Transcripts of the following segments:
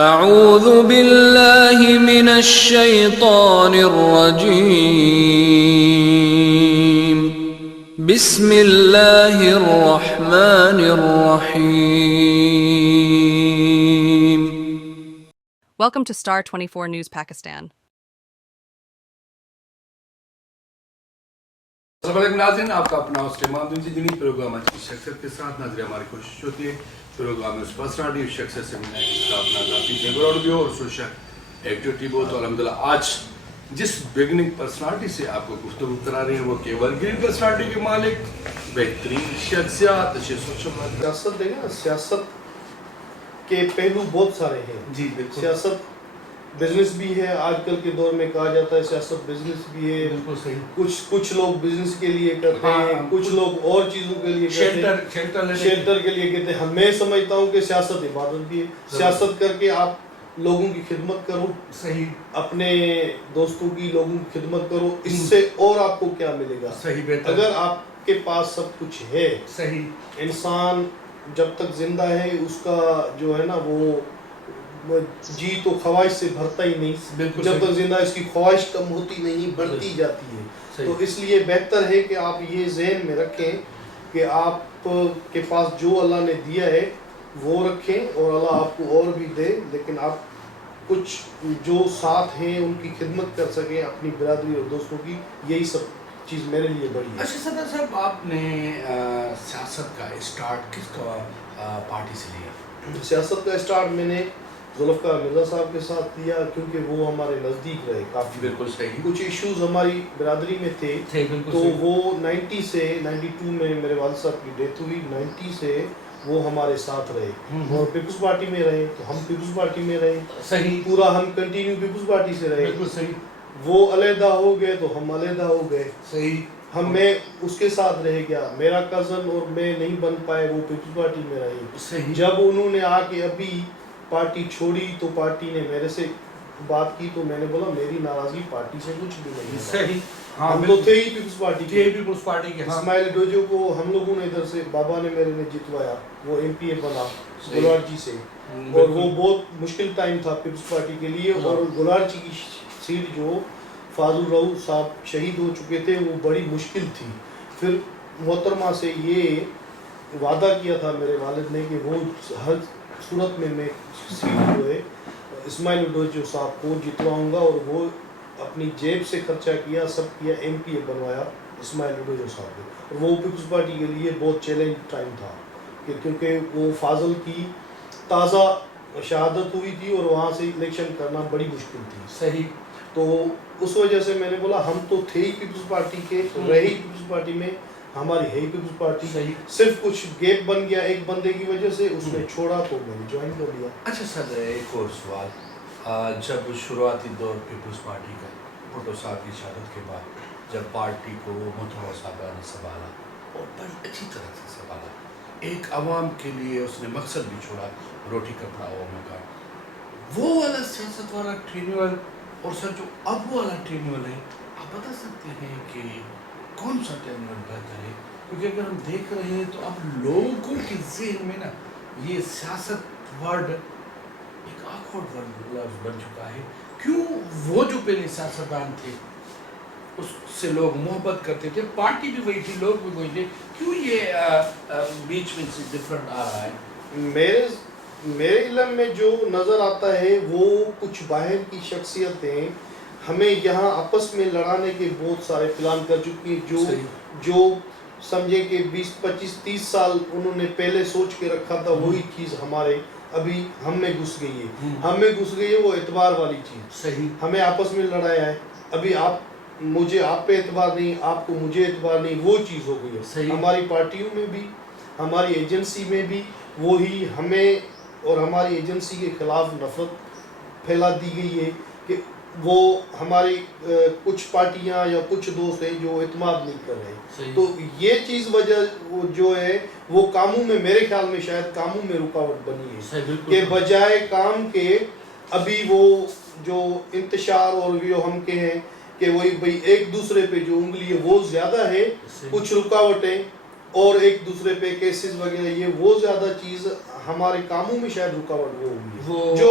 اعوذ باللہ من الشیطان الرجیم بسم اللہ الرحمن الرحیم. Welcome to Star 24 News Pakistan. السلام علیکم ناظرین، آپ کا اپنا سلیمان دین جدید پروگرام آج کی شخصیت کے ساتھ ناظرین. ہماری کوشش ہوتی ہے پروگرام میں اس پرسنالٹی اس شخصیت سے ملنا ہے جس کا اپنا ذاتی بیک گراؤنڈ بھی ہو اور سوشل ایکٹیویٹی بھی ہو. تو الحمدللہ آج جس بگننگ پرسنالٹی سے آپ کو گفتگو کرا رہے ہیں وہ ایور گرین پرسنالٹی کے مالک بہترین شخصیات سیاست دیکھیں نا، سیاست کے پہلو بہت سارے ہیں. جی بالکل. سیاست بزنس بھی ہے، آج کل کے دور میں کہا جاتا ہے سیاست بزنس بھی ہے. بالکل صحیح. کچھ لوگ بزنس کے لیے کرتے ہیں، کچھ لوگ اور چیزوں کے لیے کرتے ہیں، شیلٹر کے لیے کرتے ہیں. میں سمجھتا ہوں کہ سیاست عبادت بھی ہے. سیاست کر کے آپ لوگوں کی خدمت کرو، صحیح، اپنے دوستوں کی لوگوں کی خدمت کرو. اس سے اور آپ کو کیا ملے گا؟ صحیح، بہتر. اگر آپ کے پاس سب کچھ ہے، صحیح، انسان جب تک زندہ ہے اس کا جو ہے نا وہ جی تو خواہش سے بھرتا ہی نہیں. جب تک زندہ اس کی خواہش کم ہوتی نہیں، بڑھتی جاتی ہے. تو اس لیے بہتر ہے کہ آپ یہ ذہن میں رکھیں کہ آپ کے پاس جو اللہ نے دیا ہے وہ رکھیں اور اللہ آپ کو اور بھی دے، لیکن آپ کچھ جو ساتھ ہیں ان کی خدمت کر سکیں، اپنی برادری اور دوستوں کی. یہی سب چیز میرے لیے بڑی ہے. اچھا صدر صاحب، آپ نے سیاست کا اسٹارٹ کس کا پارٹی سے لیا؟ سیاست کا اسٹارٹ میں نے ذوالفقار مرزا صاحب کے ساتھ لیا، کیونکہ وہ ہمارے نزدیک رہے کافی. بالکل صحیح. کچھ ایشوز ہماری برادری میں تھے تو وہ 90 سے 92 میں میرے والد صاحب کی ڈیتھ ہوئی. 90 سے وہ ہمارے ساتھ رہے اور پیپلز پارٹی میں رہے تو ہم پیپلز پارٹی میں رہے. صحیح. پورا ہم کنٹینیو پیپلز پارٹی سے رہے. بالکل صحیح. وہ علیحدہ ہو گئے تو ہم علیحدہ ہو گئے. صحیح. میں اس کے ساتھ رہ گیا. میرا کزن اور میں نہیں بن پائے، وہ پیپلز پارٹی میں رہے. صحیح. جب انہوں نے آ کے ابھی پارٹی چھوڑی تو پارٹی نے میرے سے بات کی تو میں نے بولا میری ناراضگی پارٹی سے کچھ بھی نہیں ہے. صحیح. ہم تو تھے ہی پیپلز پارٹی کے. پیپلز پارٹی کے. اسماعیل ڈوجو کو ہم لوگوں نے ادھر سے بابا نے میرے نے جتوایا، وہ ایم پی اے بنا گلارجی سے، اور وہ بہت مشکل ٹائم تھا پیپلز پارٹی کے لیے. اور گلارجی کی سیٹ جو فاضل رؤوف صاحب شہید ہو چکے تھے وہ بڑی مشکل تھی. پھر محترمہ سے یہ وعدہ کیا تھا میرے والد نے کہ وہ ہر صورت میں سیٹ جو ہے اسماعیل ڈوجو صاحب کو جتواؤں گا، اور وہ اپنی جیب سے خرچہ کیا، سب کیا، ایم پی اے بنوایا اسماعیل ڈوجو صاحب کو. اور وہ پیپلز پارٹی کے لیے بہت چیلنج ٹائم تھا کیونکہ وہ فاضل کی تازہ شہادت ہوئی تھی اور وہاں سے الیکشن کرنا بڑی مشکل تھی. صحیح. تو اس وجہ سے میں نے بولا ہم تو تھے ہی پیپلز پارٹی کے، رہے ہی پیپلز پارٹی میں، ہماری ہے ہی پیپلز پارٹی. صرف کچھ گیپ بن گیا ایک بندے کی وجہ سے، اس نے چھوڑا تو میں نے جوائن کر لیا. اچھا سر، ایک اور سوال. جب شروعاتی دور پیپلز پارٹی کا بھٹو صاحب کی شہادت کے بعد جب پارٹی کو محترمہ صاحبہ نے سنبھالا اور بڑی اچھی طرح سے سنبھالا، ایک عوام کے لیے اس نے مقصد بھی چھوڑا، روٹی کپڑا اور مکان. وہ والا سیاست والا ٹرینول اور سر جو اب والا ٹرینول ہے، آپ بتا سکتے ہیں کہ کون سا ٹرینول بہتر ہے؟ کیونکہ اگر ہم دیکھ رہے ہیں تو اب لوگوں کے ذہن میں نا یہ سیاست ورڈ ایک آکورڈ ورڈ لفظ بن چکا ہے. کیوں وہ جو پہلے سیاستدان تھے اس سے لوگ محبت کرتے تھے، پارٹی بھی وہی تھی، لوگ بھی وہی تھے، کیوں یہ بیچ میں سے ڈفرنٹ آ رہا ہے؟ میرے علم میں جو نظر آتا ہے وہ کچھ باہر کی شخصیتیں ہمیں یہاں آپس میں لڑانے کے بہت سارے پلان کر چکی ہیں، جو سمجھے کہ 20 25 30 سال انہوں نے پہلے سوچ کے رکھا تھا، وہی چیز ہمارے ابھی ہم میں گھس گئی ہے. وہ اعتبار والی چیز. صحیح. ہمیں آپس میں لڑایا ہے، ابھی مجھے آپ پہ اعتبار نہیں، آپ کو مجھے اعتبار نہیں، وہ چیز ہو گئی ہے. ہماری پارٹیوں میں بھی، ہماری ایجنسی میں بھی وہی ہمیں اور ہماری ایجنسی کے خلاف نفرت پھیلا دی گئی ہے کہ وہ ہماری کچھ پارٹیاں یا کچھ دوست ہیں جو اعتماد نہیں کر رہے. تو یہ چیز وجہ جو ہے وہ کاموں میں، میرے خیال میں شاید کاموں میں رکاوٹ بنی ہے کہ بجائے کام کے ابھی وہ جو انتشار اور جو ہم کہیں کہ وہی بھئی ایک دوسرے پہ جو انگلی ہے وہ زیادہ ہے، کچھ رکاوٹیں اور ایک دوسرے پہ کیسز وغیرہ، یہ وہ زیادہ چیز ہمارے کاموں میں شاید رکاوٹ وہ ہوئی ہے. جو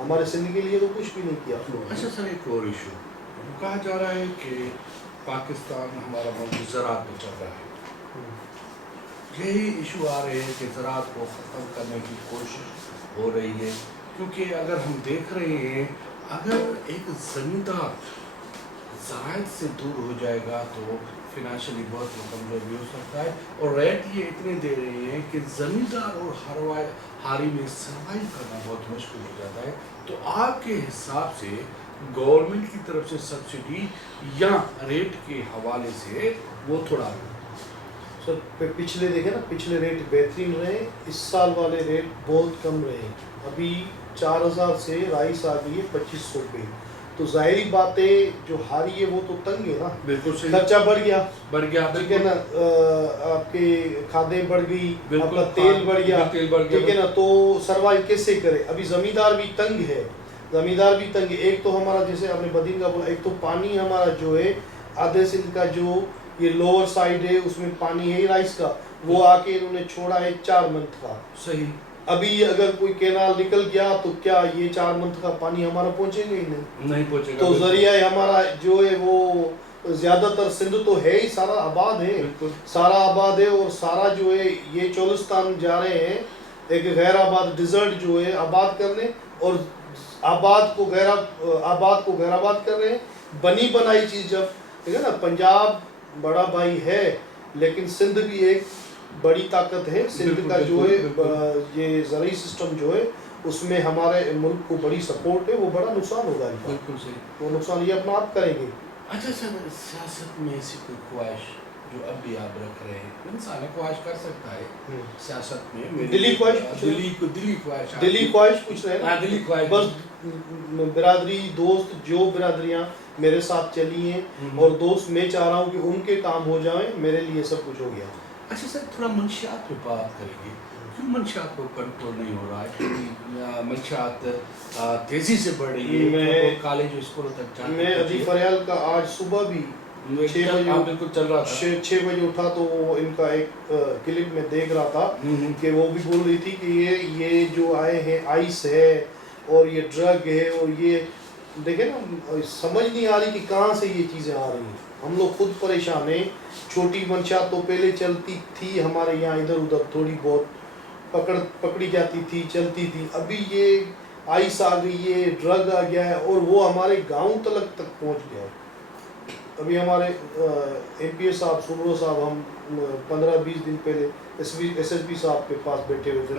ہمارے سندھ کے لیے تو کچھ بھی نہیں کیا. اچھا سر ایک اور ایشو کہا جا رہا ہے کہ پاکستان ہمارا ملک زراعت پہ چل رہا ہے. یہی ایشو آ رہے ہیں کہ زراعت کو ختم کرنے کی کوشش ہو رہی ہے کیونکہ اگر ہم دیکھ رہے ہیں اگر ایک زمیندار زراعت سے دور ہو جائے گا تو فنانشلی بہت وہ کمزور بھی ہو سکتا ہے اور ریٹ یہ اتنے دے رہے ہیں کہ زمیندار اور ہاری میں سروائیو کرنا بہت مشکل ہو جاتا ہے. تو آپ کے حساب سے گورنمنٹ کی طرف سے سبسڈی یا ریٹ کے حوالے سے وہ تھوڑا سر پچھلے دیکھیں نا پچھلے ریٹ بہترین رہے, اس سال والے ریٹ بہت کم رہے. ابھی 4000 سے رائس آ گئی ہے 2500 پہ. تو ظاہری بات ہے جو ہاری ہے وہ تو تنگ ہے نا. بالکل صحیح. خرچہ بڑھ گیا ٹھیک ہے نا, آپ کے کھادیں بڑھ گئی, آپ کا تیل بڑھ گیا ٹھیک ہے نا. تو سروائیو کیسے کرے؟ ابھی زمیندار بھی تنگ ہے, زمیندار بھی تنگ ہے. ایک تو ہمارا جیسے آپ نے بدین کا بولا, ایک تو پانی ہمارا جو ہے آدھے سندھ کا جو یہ لوور سائڈ ہے اس میں پانی ہے رائس کا, وہ آ کے انہوں نے چھوڑا ہے 4 منتھ کا. صحیح. ابھی اگر کوئی کینال نکل گیا تو کیا یہ 4 منتھ کا پانی ہمارا پہنچے گا ہی نہیں پہنچے گا. تو ذریعہ ہمارا جو ہے وہ زیادہ تر سندھ تو ہے ہی سارا آباد ہے, سارا آباد ہے. اور سارا جو ہے یہ چولستان جا رہے ہیں ایک غیر آباد ڈیزرٹ جو ہے آباد کرنے, اور آباد کو غیر آباد کر رہے ہیں. بنی بنائی چیز جب ٹھیک ہے نا, پنجاب بڑا بھائی ہے لیکن سندھ بھی ایک بڑی طاقت ہے. سندھ کا جو ہے یہ زرعی سسٹم جو ہے اس میں ہمارے ملک کو بڑی سپورٹ ہے. وہ بڑا نقصان ہوگا, بالکل صحیح. وہ نقصان یہ اپنا آپ کریں گے. اچھا سر سیاست میں ایسی کوئی خواہش جو اب بھی آپ رکھ رہے ہیں؟ انسان خواہش کر سکتا ہے سیاست میں. دلی خواہش پوچھ رہے ہیں, دلی خواہش. بس برادری دوست جو برادریاں میرے ساتھ چلی ہیں اور دوست میں چاہ رہا ہوں کہ ان کے کام ہو جائیں, میرے لیے سب کچھ ہو گیا. اچھا سر تھوڑا منشیات پہ بات کریں گے. کیوں منشیات کو کنٹرول نہیں ہو رہا ہے؟ منشیات تیزی سے بڑھ رہی ہے, کالج اسکولوں تک جاتے. میں ابھی فریال کا آج صبح بھی 6 بجے بالکل چل رہا تھا, 6 بجے اٹھا تو ان کا ایک کلپ میں دیکھ رہا تھا کہ وہ بھی بول رہی تھی کہ یہ جو آئے ہیں آئس ہے اور یہ ڈرگ ہے, اور یہ دیکھیں نا سمجھ نہیں آ رہی کہ کہاں سے یہ چیزیں آ رہی ہیں. ہم لوگ خود پریشان ہیں. چھوٹی منشیات تو پہلے چلتی تھی ہمارے یہاں ادھر ادھر تھوڑی بہت پکڑی جاتی تھی, چلتی تھی. ابھی یہ آئس آ گئی ہے, ڈرگ آ گیا ہے, اور وہ ہمارے گاؤں تک پہنچ گیا ہے. ابھی ہمارے ایم پی اے صاحب سبرو صاحب ہم 15-20 دن پہلے ایس ایس پی صاحب کے پاس بیٹھے ہوئے تھے,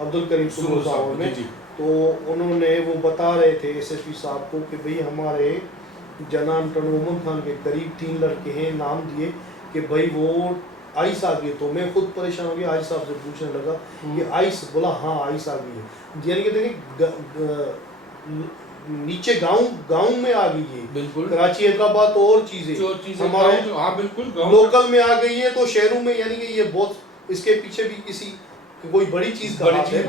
عبد الکریم سبرو صاحب نے. تو انہوں نے وہ بتا رہے تھے ایس ایس پی صاحب کو کہ بھئی ہمارے جنان محمد خان کے قریب 3 لڑکے ہیں, نام دیے کہ بھئی وہ آئس آ گئی. تو میں خود پریشان ہو گیا, آئس صاحب سے پوچھنے لگا کہ آئس, بولا ہاں آئس آ گئی ہے. یعنی کہ دیکھیں نیچے گاؤں میں آ گئی ہے. بالکل کراچی حیدرآباد تو اور چیزیں ہمارے لوکل میں آ گئی ہے, تو شہروں میں یعنی کہ یہ بہت اس کے پیچھے بھی کسی کوئی بڑی چیز کا ہاتھ ہے.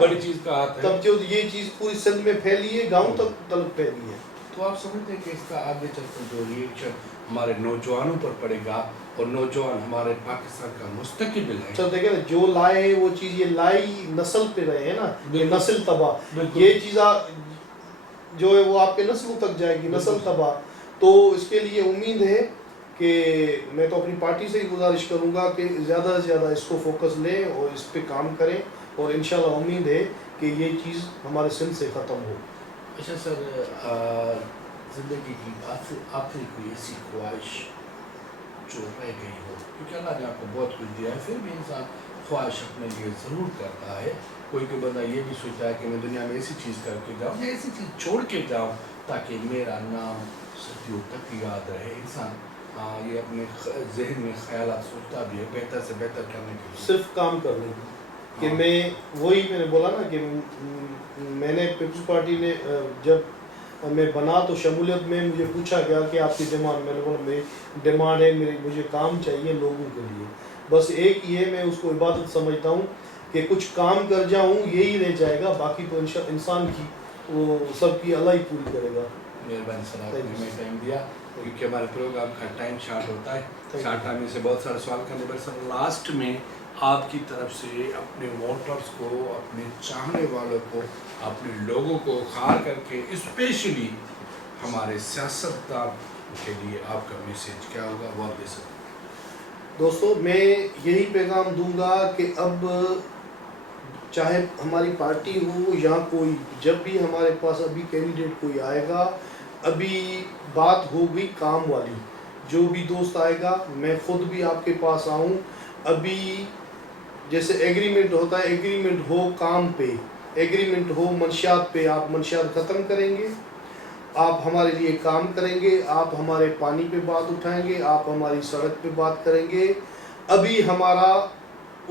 تب جو یہ چیز پوری سندھ میں پھیلی ہے, گاؤں تک پھیلی ہے. تو آپ سمجھتے ہیں کہ اس کا آگے چل کر جو ریئیکشن ہمارے نوجوانوں پر پڑے گا, اور نوجوان ہمارے پاکستان کا مستقبل ہے. چل دیکھیں نا جو لائے ہیں وہ چیز, یہ لائی نسل پہ رہے ہیں نا, یہ نسل تباہ, یہ چیز جو ہے وہ آپ کے نسلوں تک جائے گی, نسل تباہ. تو اس کے لیے امید ہے کہ میں تو اپنی پارٹی سے ہی گزارش کروں گا کہ زیادہ سے زیادہ اس کو فوکس لیں اور اس پہ کام کریں, اور انشاءاللہ امید ہے کہ یہ چیز ہمارے سندھ سے ختم ہو. اچھا سر, زندگی کی آخری کوئی ایسی خواہش جو رہ گئی ہو, کیونکہ اللہ نے آپ کو بہت کچھ دیا ہے, پھر بھی انسان خواہش اپنے لیے ضرور کرتا ہے. کوئی بندہ یہ بھی سوچتا ہے کہ میں دنیا میں ایسی چیز کر کے جاؤں, یا ایسی چیز چھوڑ کے جاؤں تاکہ میرا نام صدیوں تک یاد رہے. انسان یہ اپنے ذہن میں خیالات سوچتا بھی ہے بہتر سے بہتر کرنے کے لیے, صرف کام کرنے کی. کہ میں وہی میں نے بولا نا کہ میں نے پیپلز پارٹی نے جب میں بنا تو شمولیت میں مجھے پوچھا گیا کہ آپ کی ڈیمانڈ, میں نے بولا میری ڈیمانڈ ہے مجھے کام چاہیے لوگوں کے لیے, بس ایک ہی ہے. میں اس کو عبادت سمجھتا ہوں کہ کچھ کام کر جاؤں, یہی رہ جائے گا, باقی تو انسان کی وہ سب کی اللہ ہی پوری کرے گا. مہربانی سر, آپ نے ہمیں ٹائم دیا, کیونکہ ہمارے پروگرام کا ٹائم شارٹ ہوتا ہے. شارٹ ٹائم میں سے بہت سارے سوال کرنے پر سر لاسٹ میں آپ کی طرف سے اپنے ووٹرز کو، اپنے چاہنے والوں کو، اپنے لوگوں کو خاص کر کے اسپیشلی ہمارے سیاستدان کے لیے آپ کا میسیج کیا ہوگا وہ آپ دے سکتے ہیں؟ دوستو میں یہی پیغام دوں گا کہ اب چاہے ہماری پارٹی ہو یا کوئی، جب بھی ہمارے پاس ابھی کینڈیڈیٹ کوئی آئے گا، ابھی بات ہوگی کام والی. جو بھی دوست آئے گا میں خود بھی آپ کے پاس آؤں. ابھی جیسے ایگریمنٹ ہوتا ہے، ایگریمنٹ ہو کام پہ، ایگریمنٹ ہو منشیات پہ. آپ منشیات ختم کریں گے، آپ ہمارے لیے کام کریں گے، آپ ہمارے پانی پہ بات اٹھائیں گے، آپ ہماری سڑک پہ بات کریں گے. ابھی ہمارا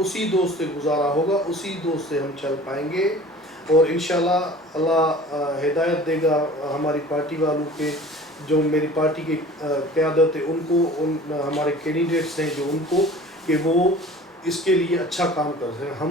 اسی دوست سے گزارا ہوگا، اسی دوست سے ہم چل پائیں گے. اور انشاءاللہ اللہ ہدایت دے گا ہماری پارٹی والوں کے، جو میری پارٹی کی قیادت ہے ان کو، ہمارے کینڈیڈیٹس ہیں جو ان کو، کہ وہ اس کے لیے اچھا کام کر سکیں. ہم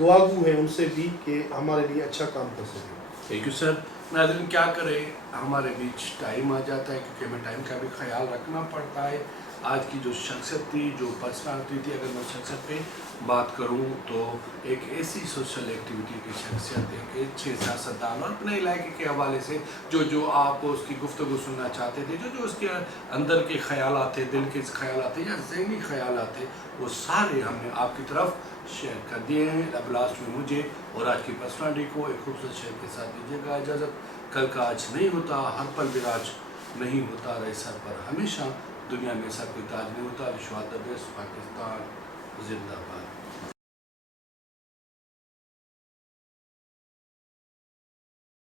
دعاگو ہیں ان سے بھی کہ ہمارے لیے اچھا کام کر سکیں. Thank you sir. ناظرین کیا کرے، ہمارے بیچ ٹائم آ جاتا ہے کیونکہ ہمیں ٹائم کا بھی خیال رکھنا پڑتا ہے. آج کی جو شخصیت تھی، جو پرسنالٹی تھی، اگر میں شخصیت پہ بات کروں تو ایک ایسی سوشل ایکٹیویٹی کی شخصیت ہے کہ اچھے سیاستدان اور اپنے علاقے کے حوالے سے جو آپ اس کی گفتگو سننا چاہتے تھے، جو اس کے اندر کے خیالات تھے، دل کے خیالات تھے یا ذہنی خیالات تھے، وہ سارے ہم نے آپ کی طرف شیئر کر دیے ہیں. اب لاسٹ میں مجھے اور آج کی پرسنالٹی کو ایک خوبصورت شعر کے ساتھ دیجیے گا اجازت. کل کا آج نہیں ہوتا، ہر پل وراج نہیں ہوتا، رہے سر پر ہمیشہ، دنیا میں سب کوئی تاج نہیں ہوتا. وشواد دا بیسٹ، پاکستان زندہ باد.